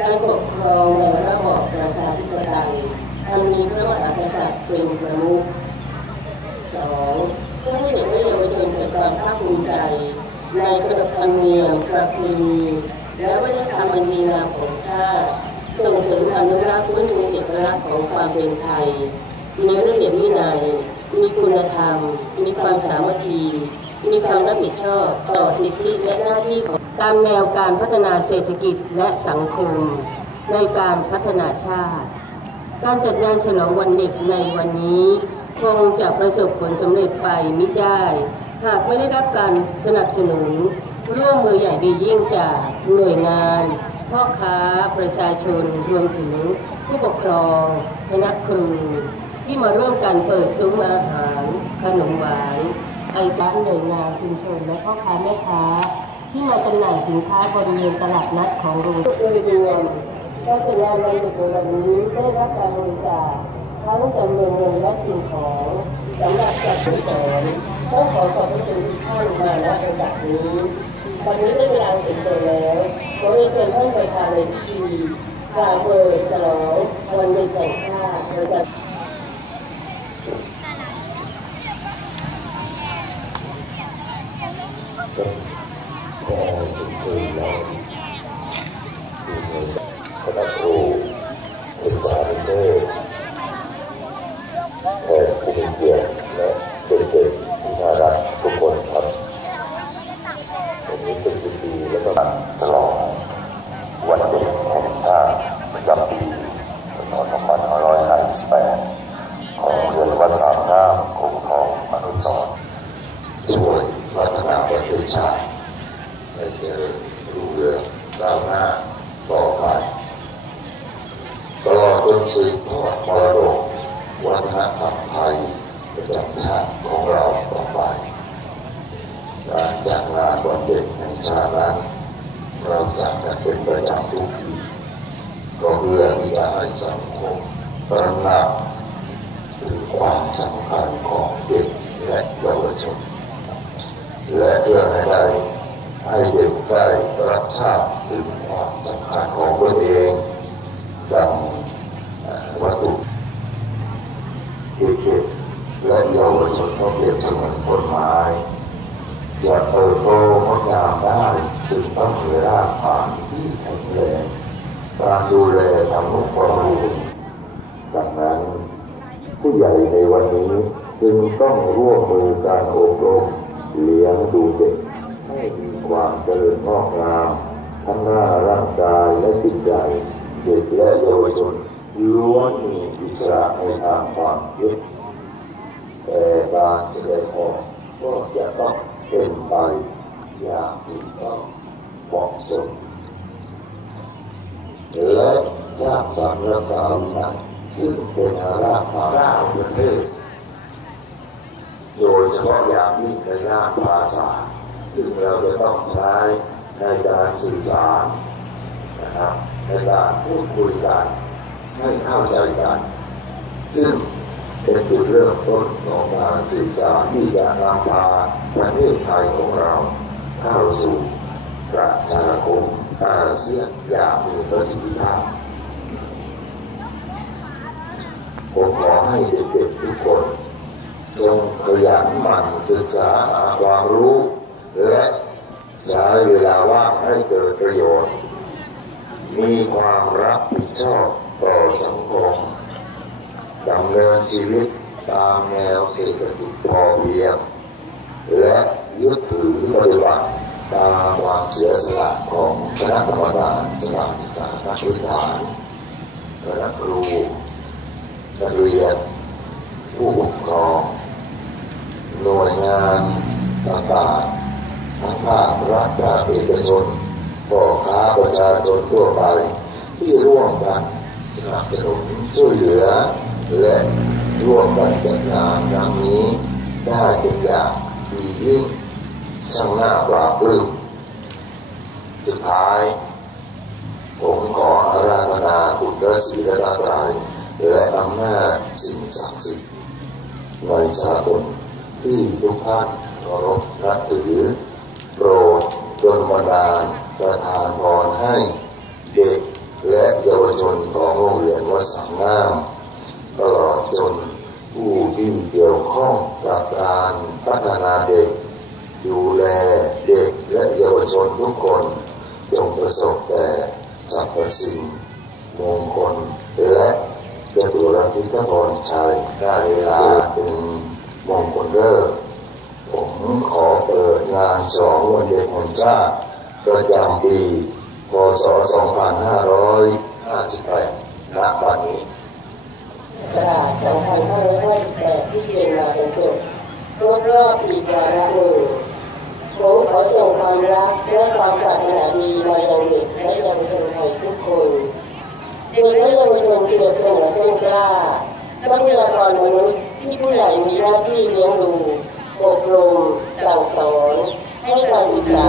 การปกครองในระบอบประชาธิปไตยอันมีพระมหากษัตริย์เป็นประมุขสองเพื่อให้เด็กและเยาวชนเกิดความภาคภูมิใจ ในขนบธรรมเนียมประเพณีและวัฒนธรรมอันดีงามของชาติ ส่งเสริมอนุรักษ์พื้นฟูเอกลักษณ์ของความเป็นไทยมีระเบียบวินัย มีคุณธรรม มีความสามัคคี มีความรับผิดชอบต่อสิทธิและหน้าที่ของตามแนวการพัฒนาเศรษฐกิจและสังคม ในการพัฒนาชาติ การจัดงานฉลองวันเด็กในวันนี้ คงจะประสบผลสำเร็จไปมิได้ หากไม่ได้รับการสนับสนุน ร่วมมืออย่างดียิ่งจากหน่วยงาน พ่อค้าประชาชนรวมถึงผู้ปกครองคณะครูที่มาร่วมกันเปิดซุ้มอาหาร ขนมหวาน ไอซานหน่วยงานชุมชนและพ่อค้าแม่ค้า ที่มาจำหน่ายสินค้าบริเวณตลาดนัดของโรงโดยรวมกาจัดงานวันเด็กในวันนี้ได้รับการบริจาคทั้งจำนวนเงินและสิ่งของสำหรับจัดกุศลต้องขอขอบพระคุณทุกท่านมาณโอกาสนี้วันนี้ได้เวลาสมควรแล้วขอเรียนเชิญท่านประธานในพิธีกล่าวเปิดฉลองวันเด็กแห่งชาติประจำ ก็สุดคือเราคณะครูศึกษาธิเทศแขกผู้มีเกียรติและเด็กๆที่น่ารักทุกคนครับวันนี้เป็นพิธีและก็ฉลองวันเด็กแห่งชาติประจำปี2558ของเรือนวัดสามน้ำคงทองมนุษย์สอนช่วยพัฒนาประเทศชาติ ให้เจริญรุ่งเรืองก้าวหน้าต่อไปตลอดจนสืบทอดมรดกวัฒนธรรมไทยประจำชาติของเราต่อไป การจัดงานวันเด็กแห่งชาตินั้น เราจัดกันเป็นประจำทุกปีก็เพื่อที่จะให้สังคมต ระหนักถึงความสำคัญของเด็กและเยาวชนและเพื่อให้ได้ให้เด็กได้รับทราบถึงความสำคัญของตนเองดังวัตถุเด็กๆและเยาวชนเขาเรียบเสมือนต้นไม้จะเติบโตงดงามได้จึงต้องมีรากฐานที่แข็งแรงการดูแลทำนุบำรุง ผู้ใหญ่ในวันนี้จึงต้องร่วมมือการอบรมเลี้ยงดูเด็กให้มีความเจริญงอกงามทั้งหน้าร่างกายและจิตใจเด็กและเยาวชนล้วนมีอิสระในทางความคิดแต่การแสดงออกก็จะต้องเป็นไปอย่างถูกต้องเหมาะสมและสร้างสรรค์รักษาวินัย ซึ่งเป็นรากฐานของประเทศ โดยเฉพาะอย่างยิ่งในด้านภาษา ซึ่งเราจะต้องใช้ในการสื่อสารนะครับในการพูดคุยกันให้เข้าใจกัน ซึ่งเป็นจุดเริ่มต้นของการสื่อสารที่จะนำพาประเทศไทยของเราเข้าสู่ประชาคมอาเซียนอย่างมีประสิทธิภาพ ผม ขอให้เด็กๆทุกคน จงขยันหมั่นศึกษาหาความรู้ และใช้เวลาว่างให้เกิดประโยชน์ มีความรับผิดชอบต่อสังคมดำเนินชีวิตตามแนวเศรษฐกิจพอเพียง และยึดถือปฏิบัติตามความเสียสละของคณะกรรมการสถานศึกษาขั้นพื้นฐานคณะครู นักเรียน ผู้ปกครองหน่วยงานต่างๆทั้งภาครัฐภาคเอกชนพ่อค้าประชาชนทั่วไป ที่ร่วมกันสนับสนุนช่วยเหลือ และร่วมกันจัดงานครั้งนี้ ได้เป็นอย่างดียิ่งช่างน่าปราบปลื้มสุดท้ายผมขออาราธนาคุณพระศรีรัตนตรัย และอำนาจสิ่งศักดิ์สิทธิ์ในสากลที่ทุกท่านเคารพนับถือ โปรดดลบันดาลประทานพรให้ เด็กและเยาวชนของโรงเรียนวัดสังงามตลอดจนผู้ที่เกี่ยวข้องกับการพัฒนาเด็ก ดูแลเด็กและเยาวชนทุกคนจงประสบแต่สรรพสิ่งมงคลและ จตุรพิทพรชัยได้เวลาเป็นมงคลเลิกผมขอเปิดงานสองวันเด็กแห่งชาติประจำปีพศ 2558ณบัดนี้ศักราช2558 ที่เป็นมาเป็นจบครบรอบอีกวาระหนึ่งผมขอส่งความรักและความปรารถนาดีมายังเด็กและเยาวชนไทยทุกคน เด็กและเยาวชนเปรียบเสมือนต้นกล้าทรัพยากรมนุษย์ที่ผู้ใหญ่มีหน้าที่เลี้ยงดูอบรมสั่งสอนให้การศึกษา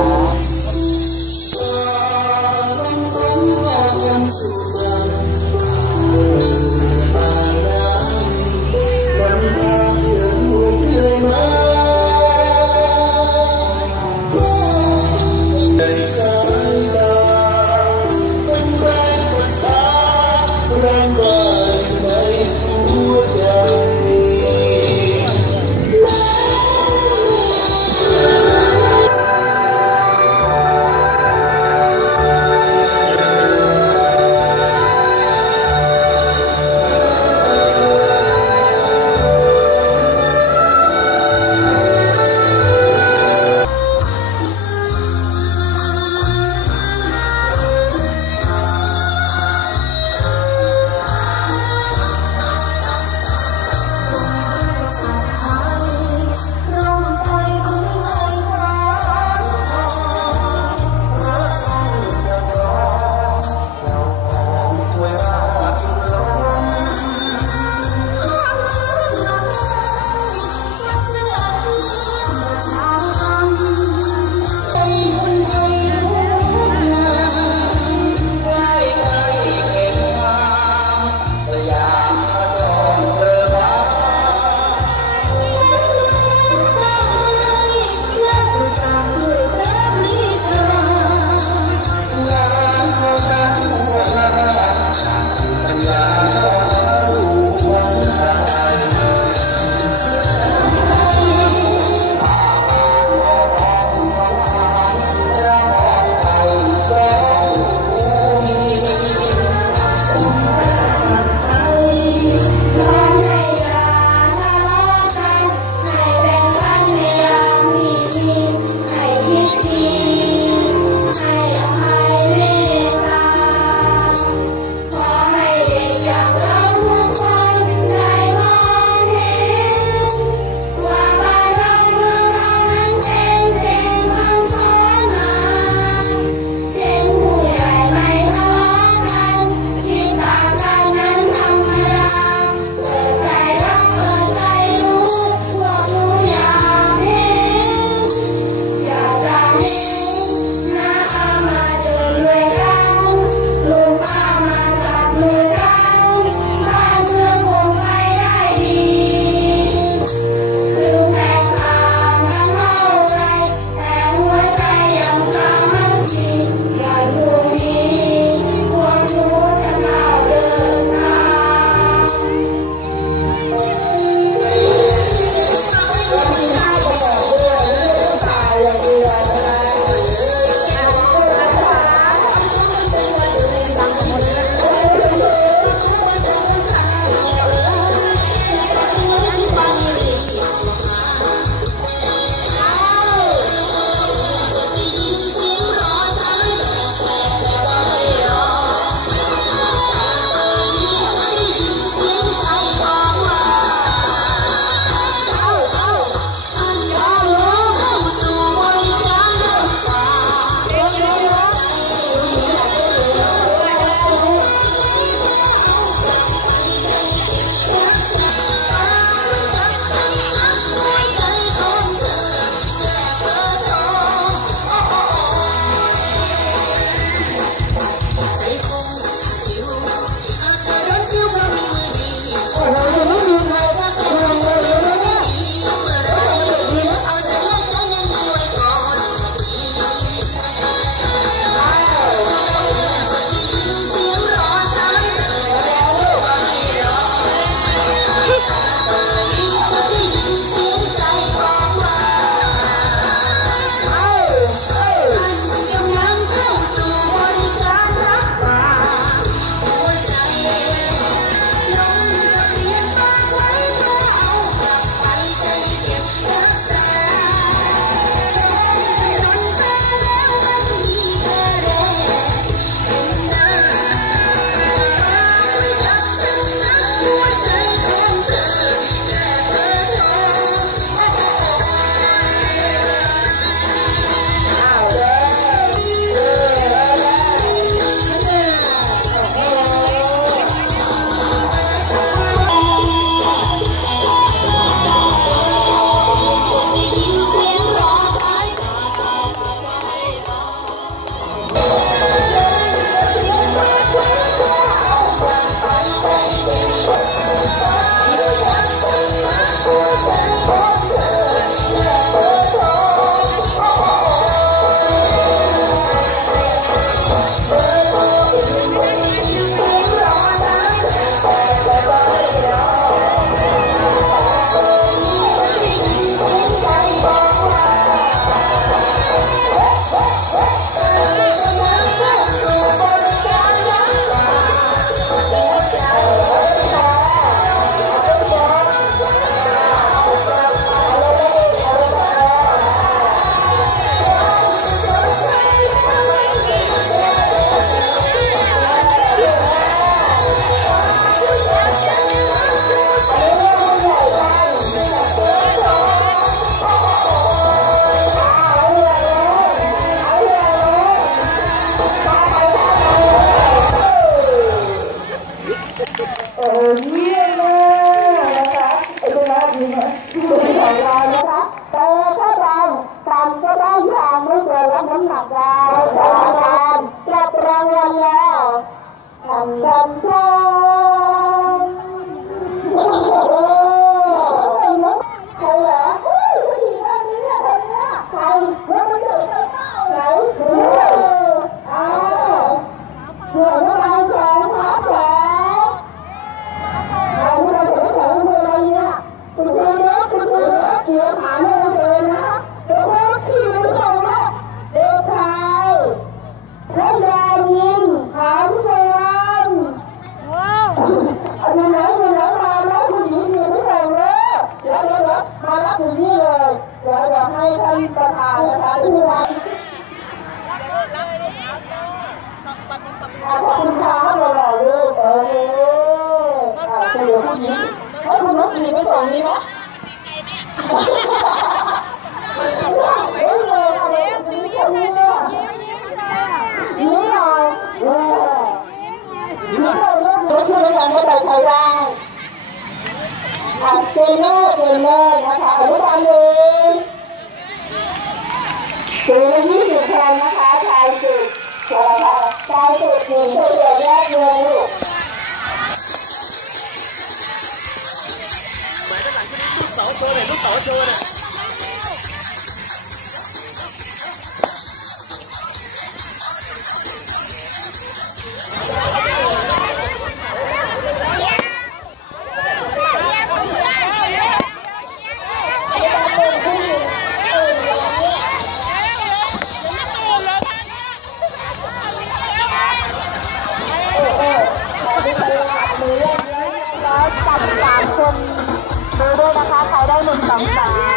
นะคะ ใครได้หนึ่งสองสาม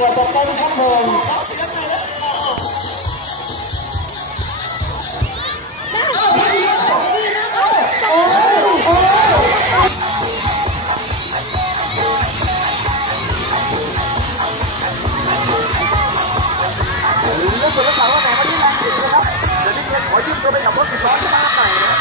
อย่าจะเต้นข้างบนลูกสุดลูกเสาว่าไงครับที่แรงสุดนะครับเดี๋ยวนี้เพียงขอยืมตัวไปกับรถสิบล้อที่บ้านใหม่นะ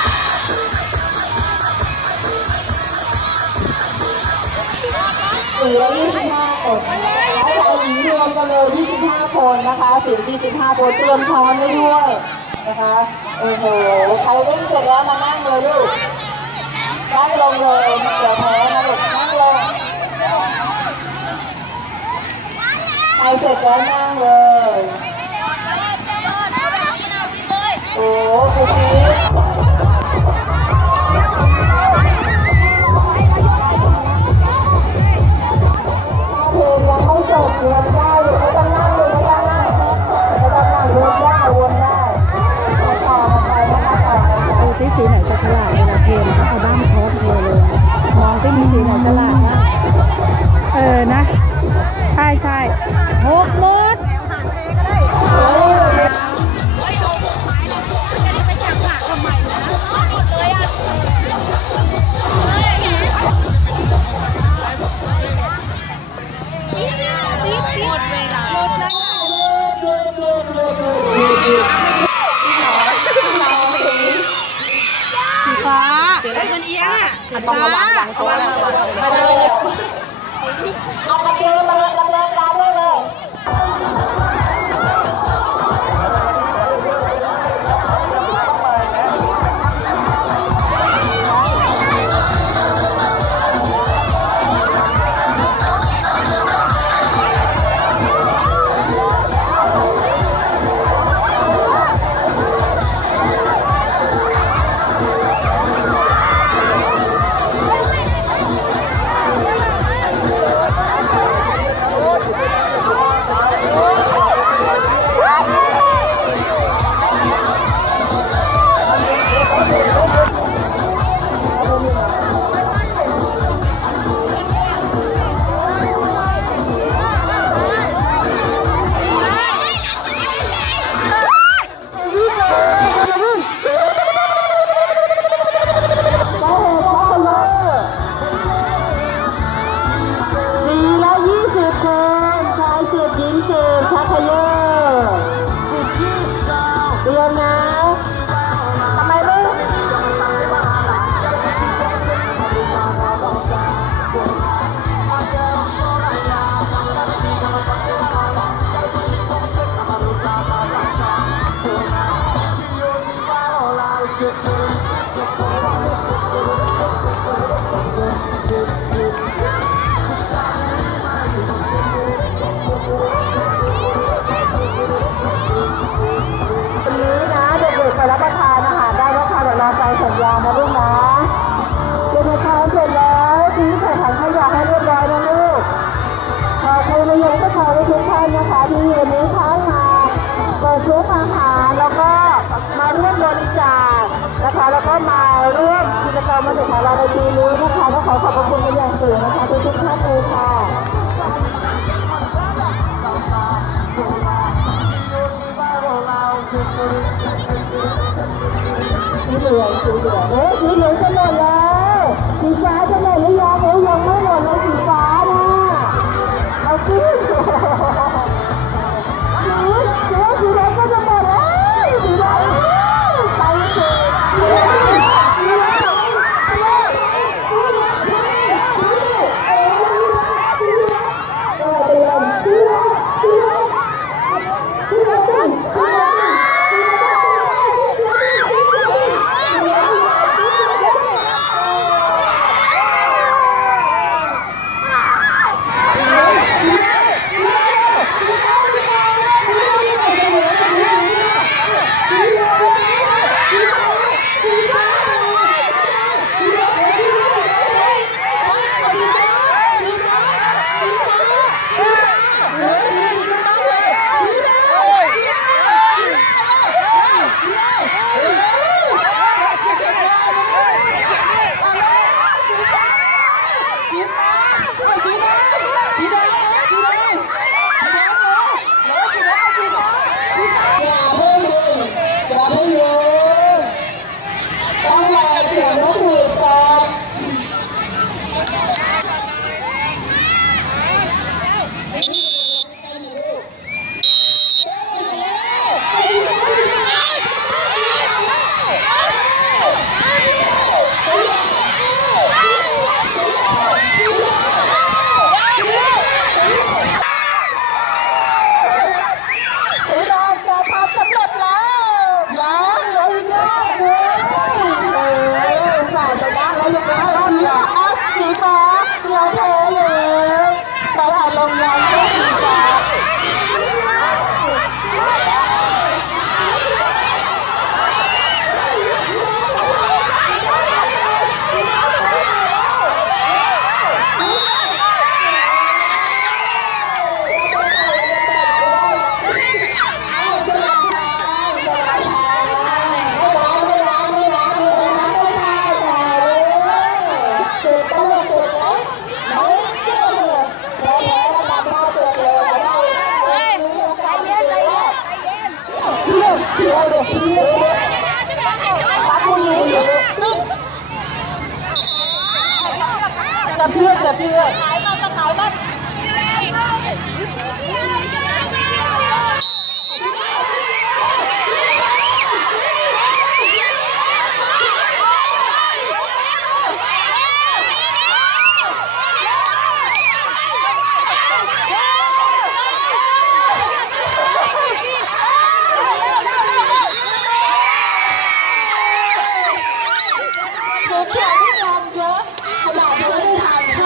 สี่ละยี่สิบห้าคนและ หญิงรวมกันเลยยี่สิบห้าคนนะคะสี่ยี่สิบห้าคนเตรียมช้อนไว้ด้วยนะคะ โอ้โห ใครวิ่งเสร็จแล้วมานั่งเลยลูก นั่งลงเลยเดี๋ยวแพ้นะลูก นั่งลง ใครเสร็จแล้วนั่งเลย โอ้โหชีเพ ที่สีไหนจะฉลาดเวลาเทนเอาบ้ามโค้ดเทเลย มองที่มีสีไหนฉลาดนะเออนะ ใช่ใช่หกโม ต้องระวังหลังตัวนะมาเลยเอากระเทียมมาเลยกระเทีย 저, 저. มาถึงของเราในปีนี้ลูกค้าก็ขอขอบพระคุณเป็นอย่างสูงนะคะทุกทุกท่านเลยค่ะสีเหลืองสีเหลืองเอ้ยสีเหลืองจะหมดแล้วสีฟ้าจะหมดหรือยัง được. Để được bạn mua gì để tức cặp chưa cặp chưa 他人。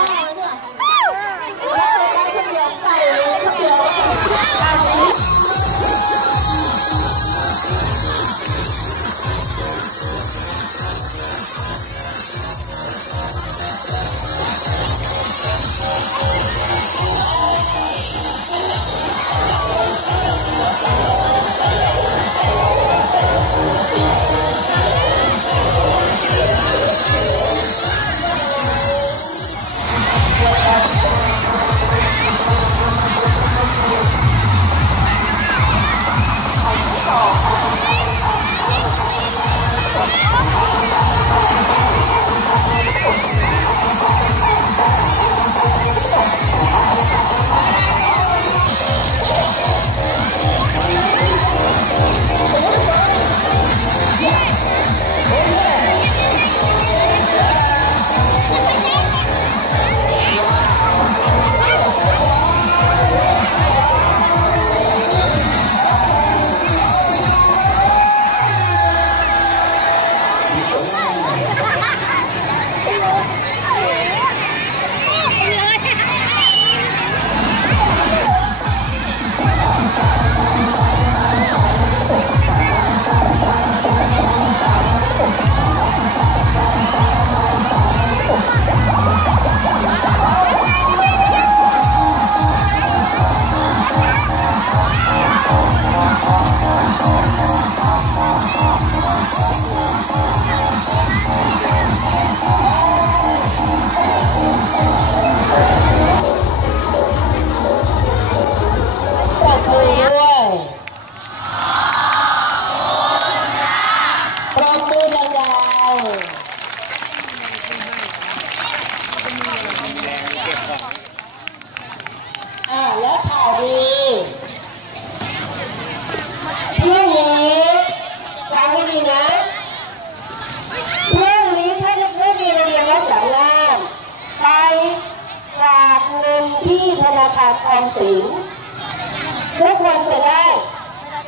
ทุกคนจะได้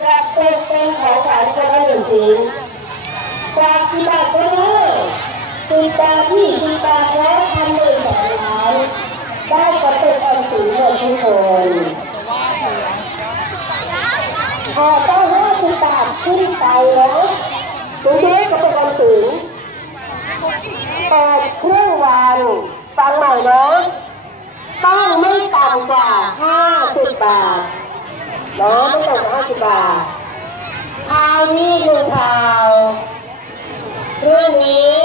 จะเป็นเป็นของขวัญคนละหนึ่งชิ้นฝากกี่บาทก็ได้ตีตาที่ตีตาแล้วทำหมื่นสองล้านได้กระปุกออมสินหมดทุกคนพอต้องห้าสิบบาทขึ้นไปแล้วถึงจะได้กระปุกออมสินเปิดเครื่องวันฟังใหม่นะต้องไม่ต่ำกว่าห้าสิบบาท ร้อไม่ต่ำกว่า50บาทคราวนี้าเท่าวเรื่องนี้